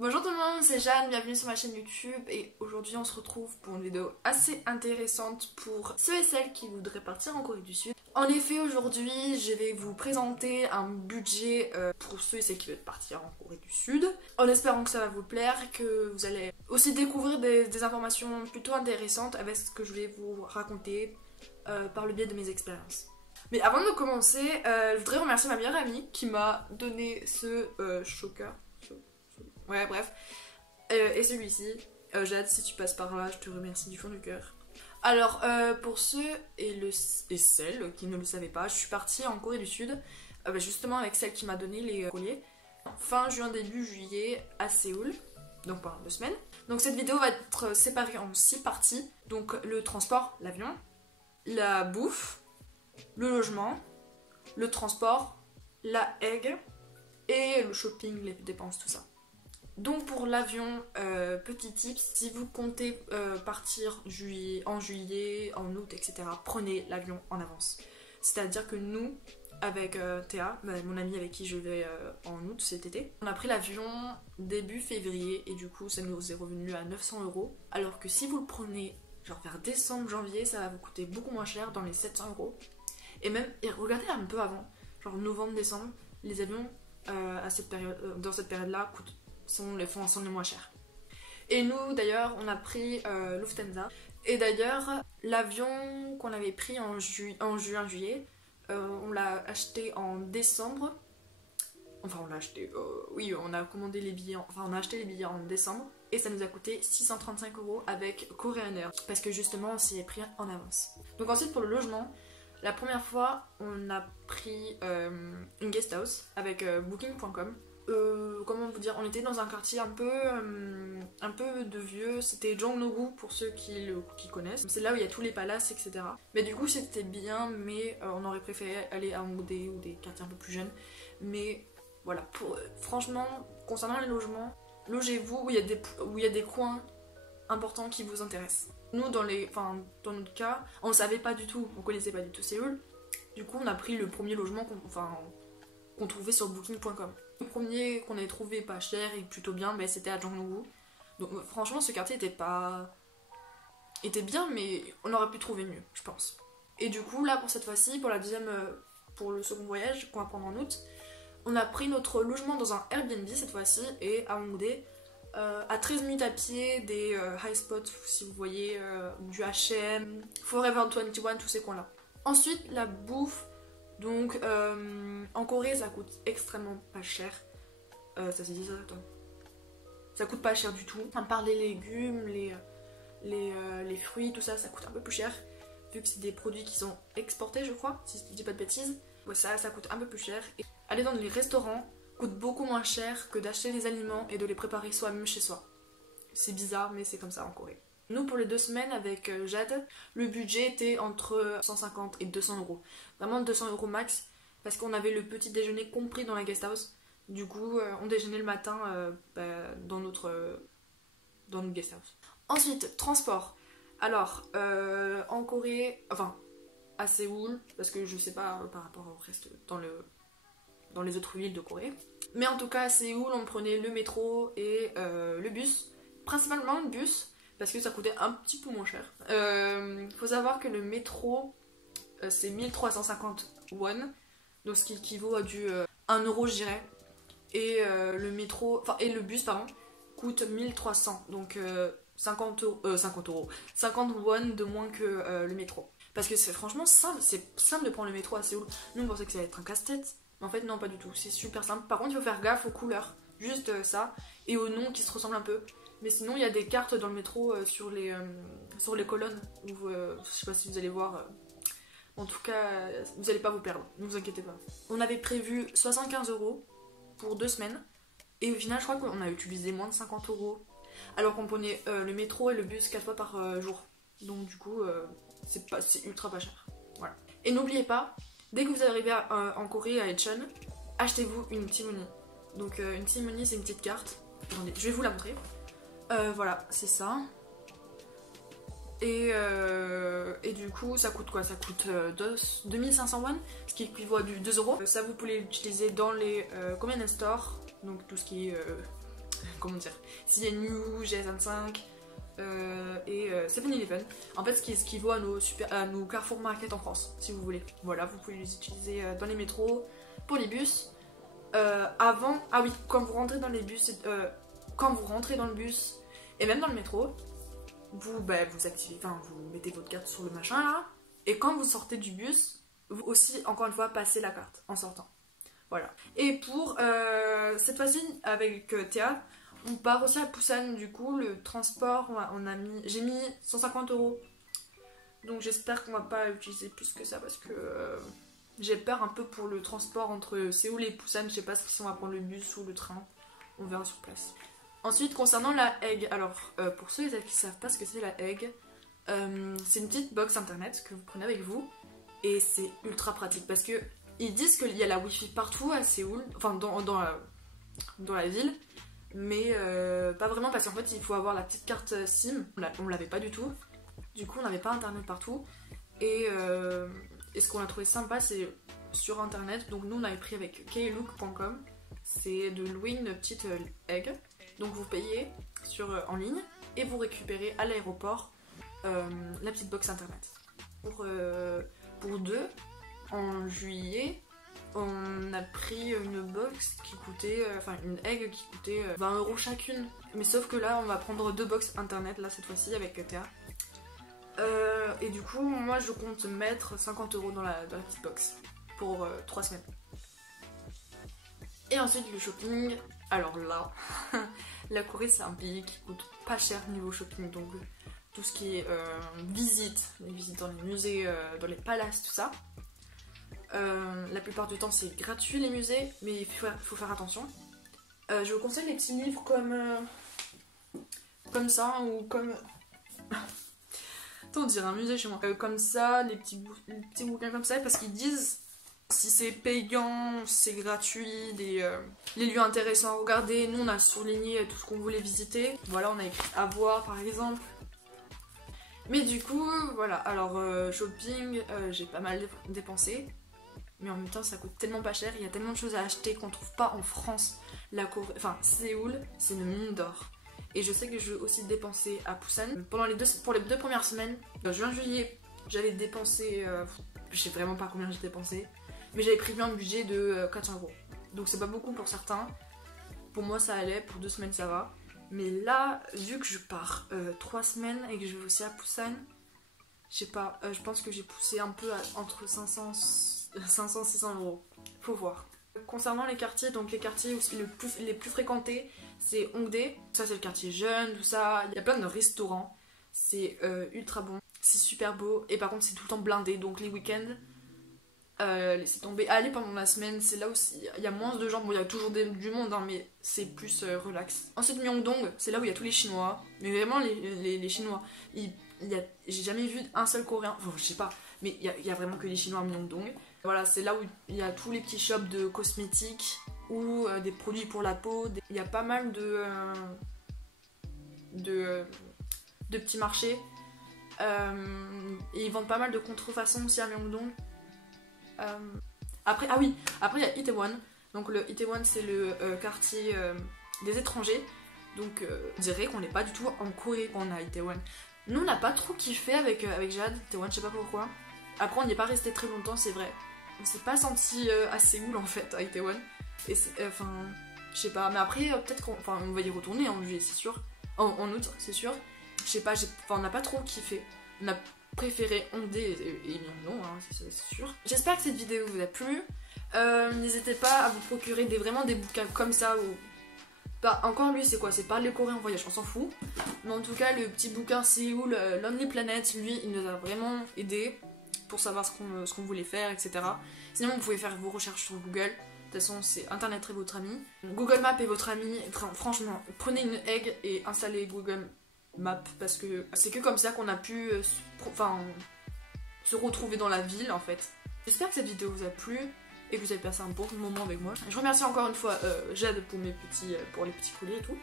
Bonjour tout le monde, c'est Jeanne, bienvenue sur ma chaîne YouTube et aujourd'hui on se retrouve pour une vidéo assez intéressante pour ceux et celles qui voudraient partir en Corée du Sud. En effet, aujourd'hui je vais vous présenter un budget pour ceux et celles qui veulent partir en Corée du Sud, en espérant que ça va vous plaire, que vous allez aussi découvrir des informations plutôt intéressantes avec ce que je vais vous raconter par le biais de mes expériences. Mais avant de commencer, je voudrais remercier ma meilleure amie qui m'a donné ce choker. Ouais, bref. Et celui-ci, Jade, si tu passes par là, je te remercie du fond du cœur. Alors, pour ceux et celles qui ne le savaient pas, je suis partie en Corée du Sud, justement avec celle qui m'a donné les colliers, fin juin, début juillet à Séoul, donc pendant 2 semaines. Donc cette vidéo va être séparée en 6 parties, donc le transport, l'avion, la bouffe, le logement, le transport, la egg et le shopping, les dépenses, tout ça. Donc pour l'avion, petit tips, si vous comptez partir en juillet, en août, etc., prenez l'avion en avance. C'est-à-dire que nous, avec Théa, mon amie avec qui je vais en août cet été, on a pris l'avion début février et du coup ça nous est revenu à 900 €. Alors que si vous le prenez genre vers décembre, janvier, ça va vous coûter beaucoup moins cher, dans les 700 €. Et même, regardez un peu avant, genre novembre, décembre, les avions dans cette période-là sont les moins chers. Et nous d'ailleurs on a pris Lufthansa. Et d'ailleurs l'avion qu'on avait pris en juillet, on l'a acheté en décembre. Enfin on l'a acheté, oui on a commandé les billets, on a acheté les billets en décembre. Et ça nous a coûté 635 € avec Korean Air. Parce que justement on s'y est pris en avance. Donc ensuite pour le logement, la première fois on a pris une guest house avec booking.com. Comment vous dire, on était dans un quartier un peu de vieux, c'était Jongno-gu pour ceux qui connaissent. C'est là où il y a tous les palaces, etc. Mais du coup c'était bien, mais on aurait préféré aller à Hongdae ou des quartiers un peu plus jeunes. Mais voilà, franchement, concernant les logements, logez-vous où il y a des coins importants qui vous intéressent. Nous, dans notre cas, on savait pas du tout, on connaissait pas du tout Séoul. Du coup on a pris le premier logement qu'on trouvait sur booking.com. Le premier qu'on avait trouvé pas cher et plutôt bien, c'était à Jongno-gu. Donc franchement ce quartier était bien, mais on aurait pu trouver mieux, je pense. Et du coup là pour cette fois-ci, pour le second voyage qu'on va prendre en août, on a pris notre logement dans un Airbnb cette fois-ci et à Hongdae, à 13 minutes à pied des high spots, si vous voyez, du H&M, Forever 21, tous ces coins-là. Ensuite la bouffe. Donc en Corée ça coûte extrêmement pas cher. Ça se dit ça, attends. Ça coûte pas cher du tout. À part les légumes, les fruits, tout ça, ça coûte un peu plus cher. Vu que c'est des produits qui sont exportés, je crois, si je dis pas de bêtises. Ouais, ça coûte un peu plus cher. Et aller dans les restaurants coûte beaucoup moins cher que d'acheter des aliments et de les préparer soi-même chez soi. C'est bizarre, mais c'est comme ça en Corée. Nous, pour les 2 semaines avec Jade, le budget était entre 150 et 200 €. Vraiment 200 € max, parce qu'on avait le petit déjeuner compris dans la guest house. Du coup, on déjeunait le matin dans notre guest house. Ensuite, transport. Alors, en Corée, enfin, à Séoul, parce que je sais pas par rapport au reste dans les autres villes de Corée. Mais en tout cas, à Séoul, on prenait le métro et le bus. Principalement le bus, parce que ça coûtait un petit peu moins cher. Faut savoir que le métro, c'est 1350 won, donc ce qui équivaut à du 1 € je dirais. Et le bus coûte 1300, donc 50 won de moins que le métro. Parce que c'est franchement simple, c'est simple de prendre le métro à Séoul. Nous on pensait que ça allait être un casse-tête, mais en fait non, pas du tout, c'est super simple. Par contre il faut faire gaffe aux couleurs, juste ça, et aux noms qui se ressemblent un peu. Mais sinon il y a des cartes dans le métro sur les colonnes, où, je sais pas si vous allez voir, en tout cas vous allez pas vous perdre, ne vous inquiétez pas. On avait prévu 75 € pour 2 semaines, et au final je crois qu'on a utilisé moins de 50 €, alors qu'on prenait le métro et le bus 4 fois par jour. Donc du coup c'est ultra pas cher. Voilà. Et n'oubliez pas, dès que vous arrivez en Corée à Incheon, achetez-vous une T-Money. Donc une T-Money c'est une petite carte. Attendez, je vais vous la montrer. Voilà, c'est ça. Et du coup, ça coûte quoi? Ça coûte 2500 won, ce qui équivaut à du 2 €. Ça, vous pouvez l'utiliser dans les convenience stores, donc tout ce qui est comment dire, CNU, GS25 et 7-Eleven. En fait, ce qui équivaut à nos Carrefour Market en France, si vous voulez. Voilà, vous pouvez les utiliser dans les métros, pour les bus. Ah oui, quand vous rentrez dans les bus, quand vous rentrez dans le bus et même dans le métro, vous activez, enfin vous mettez votre carte sur le machin là, et quand vous sortez du bus, vous aussi encore une fois passez la carte en sortant. Voilà. Et pour cette fois-ci avec Théa, on part aussi à Busan. Du coup le transport, j'ai mis 150 €. Donc j'espère qu'on va pas utiliser plus que ça parce que j'ai peur un peu pour le transport entre Séoul et Busan. Je sais pas si on va prendre le bus ou le train, on verra sur place. Ensuite, concernant la Egg, alors pour ceux qui ne savent pas ce que c'est la Egg, c'est une petite box internet que vous prenez avec vous et c'est ultra pratique parce que ils disent qu'il y a la wifi partout à Séoul, enfin dans la ville, mais pas vraiment parce qu'en fait il faut avoir la petite carte SIM, on l'avait pas du tout, du coup on n'avait pas internet partout et ce qu'on a trouvé sympa c'est sur internet, donc nous on avait pris avec klook.com, c'est de louer une petite Egg. Donc vous payez en ligne et vous récupérez à l'aéroport la petite box internet. Pour deux, en juillet, on a pris une box qui coûtait, une Egg qui coûtait 20 € chacune. Mais sauf que là, on va prendre 2 box internet là cette fois-ci avec Théa. Et du coup, moi je compte mettre 50 € dans la petite box pour 3 semaines. Et ensuite le shopping, alors là, la Corée c'est un pays qui coûte pas cher niveau shopping, donc tout ce qui est les visites dans les musées, dans les palaces, tout ça. La plupart du temps c'est gratuit les musées, mais il faut faire attention. Je vous conseille les petits livres comme ça, ou comme... Attends, on dirait un musée chez moi. Comme ça, les petits bouquins comme ça, parce qu'ils disent... Si c'est payant, c'est gratuit, les lieux intéressants à regarder. Nous on a souligné tout ce qu'on voulait visiter. Voilà, on a écrit à voir par exemple. Mais du coup, voilà, alors shopping, j'ai pas mal dépensé. Mais en même temps ça coûte tellement pas cher, il y a tellement de choses à acheter qu'on trouve pas en France. Séoul, c'est une mine d'or. Et je sais que je vais aussi dépenser à Busan. Pour les 2 premières semaines, juin-juillet, j'avais dépensé... je sais vraiment pas combien j'ai dépensé. Mais j'avais prévu un budget de 400 €. Donc c'est pas beaucoup pour certains. Pour moi ça allait, pour 2 semaines ça va. Mais là, vu que je pars 3 semaines et que je vais aussi à Busan, je sais pas, je pense que j'ai poussé un peu entre 500-600 €. Faut voir. Concernant les quartiers, donc les quartiers les plus fréquentés, c'est Hongdae. Ça c'est le quartier jeune, tout ça. Il y a plein de restaurants. C'est ultra bon. C'est super beau. Et par contre c'est tout le temps blindé, donc les week-ends... laissez tomber, allez pendant la semaine, c'est là où il y a moins de gens, bon il y a toujours du monde hein, mais c'est plus relax. Ensuite Myeongdong, c'est là où il y a tous les Chinois, mais vraiment les Chinois, j'ai jamais vu un seul Coréen, enfin je sais pas, mais il y a vraiment que les Chinois à Myeongdong. Voilà, c'est là où il y a tous les petits shops de cosmétiques ou des produits pour la peau, il y a pas mal de petits marchés et ils vendent pas mal de contrefaçons aussi à Myeongdong. Après il y a Itaewon. Donc le Itaewon c'est le quartier des étrangers. Donc on dirait qu'on n'est pas du tout en Corée quand on est à Itaewon. Nous on n'a pas trop kiffé avec Jade, Itaewon, je sais pas pourquoi. Après on n'y est pas resté très longtemps, c'est vrai. On s'est pas senti à Séoul en fait à Itaewon. Et je sais pas, mais après peut-être qu'on va y retourner en juillet c'est sûr. En août c'est sûr. Je sais pas, on n'a pas trop kiffé. On a préféré Hongdae et Myeongdong, hein, c'est sûr. J'espère que cette vidéo vous a plu. N'hésitez pas à vous procurer vraiment des bouquins comme ça. Encore lui, c'est quoi? C'est Parler coréen en voyage, on s'en fout. Mais en tout cas, le petit bouquin Séoul, Lonely Planet, lui, il nous a vraiment aidé pour savoir ce qu'on voulait faire, etc. Sinon, vous pouvez faire vos recherches sur Google. De toute façon, c'est Internet est votre ami. Google Maps est votre ami. Franchement, prenez une Egg et installez Google Maps parce que c'est que comme ça qu'on a pu se retrouver dans la ville en fait. J'espère que cette vidéo vous a plu et que vous avez passé un bon moment avec moi. Je remercie encore une fois Jade pour les petits coulées et tout.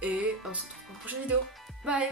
Et on se retrouve pour une prochaine vidéo. Bye!